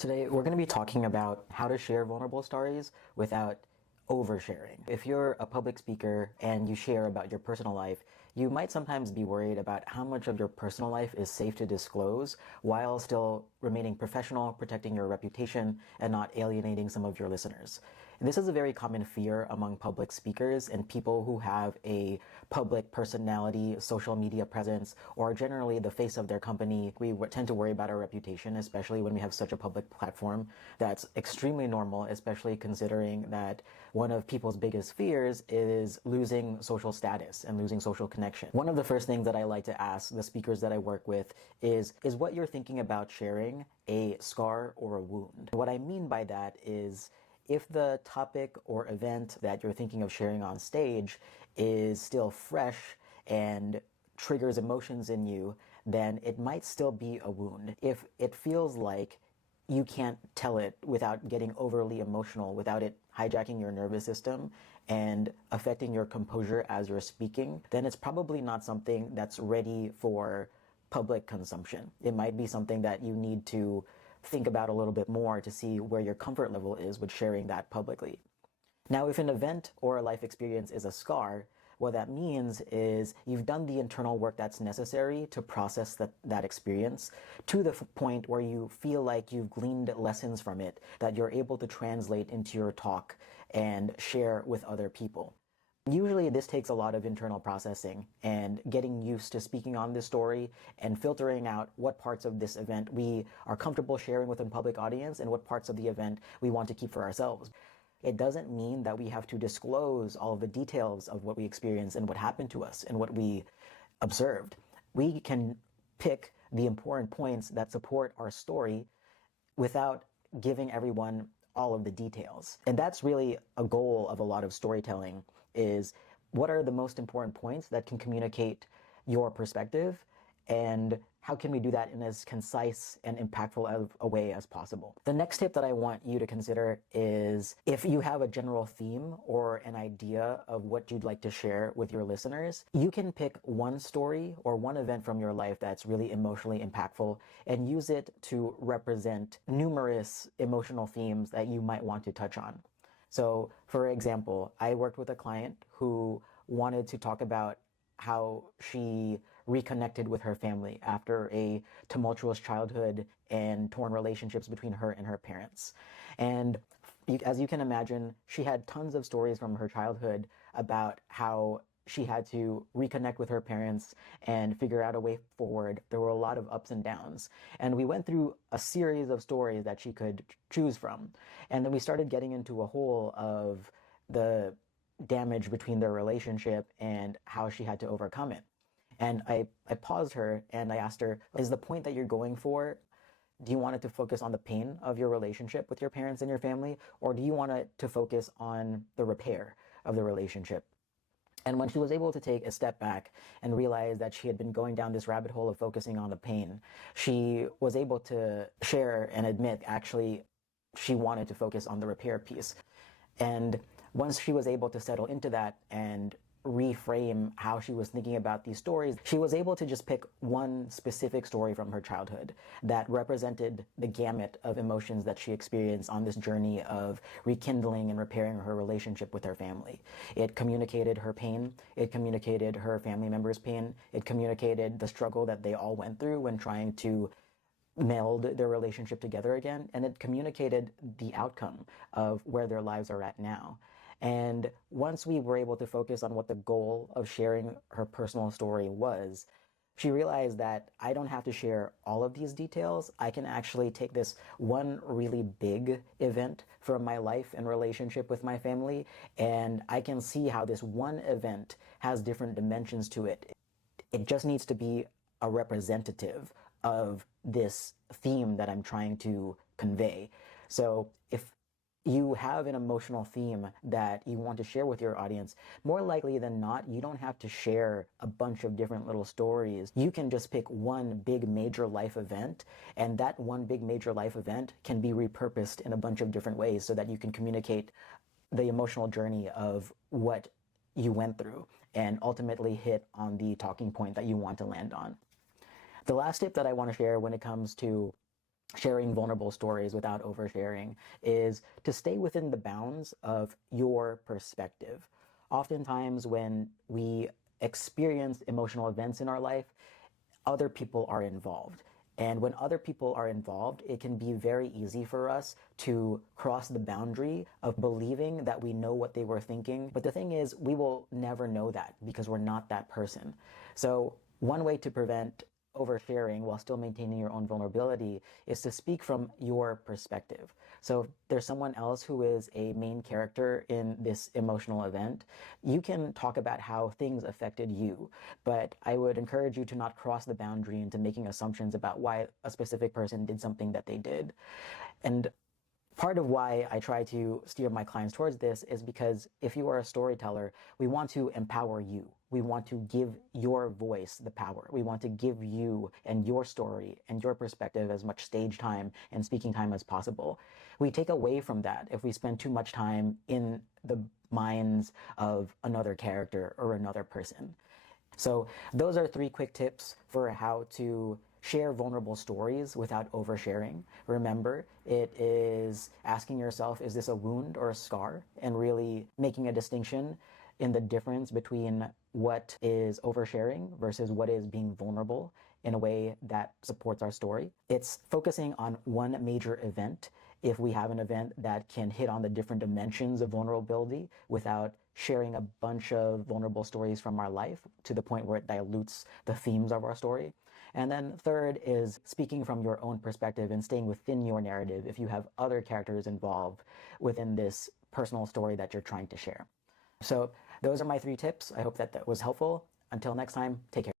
Today, we're going to be talking about how to share vulnerable stories without oversharing. If you're a public speaker and you share about your personal life, you might sometimes be worried about how much of your personal life is safe to disclose while still remaining professional, protecting your reputation, and not alienating some of your listeners. And this is a very common fear among public speakers and people who have a public personality, social media presence, or generally the face of their company. We tend to worry about our reputation, especially when we have such a public platform. That's extremely normal, especially considering that one of people's biggest fears is losing social status and losing social connection. One of the first things that I like to ask the speakers that I work with is what you're thinking about sharing a scar or a wound? What I mean by that is, if the topic or event that you're thinking of sharing on stage is still fresh and triggers emotions in you, then it might still be a wound. If it feels like you can't tell it without getting overly emotional, without it hijacking your nervous system and affecting your composure as you're speaking, then it's probably not something that's ready for public consumption. It might be something that you need to think about a little bit more to see where your comfort level is with sharing that publicly. Now, if an event or a life experience is a scar, what that means is you've done the internal work that's necessary to process that experience to the point where you feel like you've gleaned lessons from it that you're able to translate into your talk and share with other people. Usually this takes a lot of internal processing and getting used to speaking on this story and filtering out what parts of this event we are comfortable sharing with a public audience and what parts of the event we want to keep for ourselves. It doesn't mean that we have to disclose all of the details of what we experienced and what happened to us and what we observed. We can pick the important points that support our story without giving everyone all of the details. And that's really a goal of a lot of storytelling, is what are the most important points that can communicate your perspective, and how can we do that in as concise and impactful a way as possible? The next tip that I want you to consider is, if you have a general theme or an idea of what you'd like to share with your listeners, you can pick one story or one event from your life that's really emotionally impactful and use it to represent numerous emotional themes that you might want to touch on. So, for example, I worked with a client who wanted to talk about how she reconnected with her family after a tumultuous childhood and torn relationships between her and her parents. And as you can imagine, she had tons of stories from her childhood about how she had to reconnect with her parents and figure out a way forward. There were a lot of ups and downs. And we went through a series of stories that she could choose from. And then we started getting into a whole of the damage between their relationship and how she had to overcome it. And I paused her and I asked her, is the point that you're going for, do you want it to focus on the pain of your relationship with your parents and your family, or do you want it to focus on the repair of the relationship? And when she was able to take a step back and realize that she had been going down this rabbit hole of focusing on the pain, she was able to share and admit actually she wanted to focus on the repair piece. And once she was able to settle into that and reframe how she was thinking about these stories, she was able to just pick one specific story from her childhood that represented the gamut of emotions that she experienced on this journey of rekindling and repairing her relationship with her family. It communicated her pain, it communicated her family members' pain, it communicated the struggle that they all went through when trying to meld their relationship together again, and it communicated the outcome of where their lives are at now. And once we were able to focus on what the goal of sharing her personal story was, she realized that I don't have to share all of these details. I can actually take this one really big event from my life and relationship with my family, and I can see how this one event has different dimensions to it. It just needs to be a representative of this theme that I'm trying to convey. So if you have an emotional theme that you want to share with your audience, more likely than not, you don't have to share a bunch of different little stories. You can just pick one big major life event, and that one big major life event can be repurposed in a bunch of different ways so that you can communicate the emotional journey of what you went through and ultimately hit on the talking point that you want to land on. The last tip that I want to share when it comes to sharing vulnerable stories without oversharing is to stay within the bounds of your perspective. Oftentimes, when we experience emotional events in our life, other people are involved. And when other people are involved, it can be very easy for us to cross the boundary of believing that we know what they were thinking. But the thing is, we will never know that because we're not that person. So one way to prevent oversharing while still maintaining your own vulnerability is to speak from your perspective. So if there's someone else who is a main character in this emotional event, you can talk about how things affected you, but I would encourage you to not cross the boundary into making assumptions about why a specific person did something that they did. And part of why I try to steer my clients towards this is because if you are a storyteller, we want to empower you. We want to give your voice the power. We want to give you and your story and your perspective as much stage time and speaking time as possible. We take away from that if we spend too much time in the minds of another character or another person. So those are 3 quick tips for how to share vulnerable stories without oversharing. Remember, it is asking yourself, is this a wound or a scar? And really making a distinction in the difference between what is oversharing versus what is being vulnerable in a way that supports our story. It's focusing on one major event. If we have an event that can hit on the different dimensions of vulnerability without sharing a bunch of vulnerable stories from our life to the point where it dilutes the themes of our story. And then third is speaking from your own perspective and staying within your narrative if you have other characters involved within this personal story that you're trying to share. So those are my 3 tips. I hope that was helpful. Until next time, take care.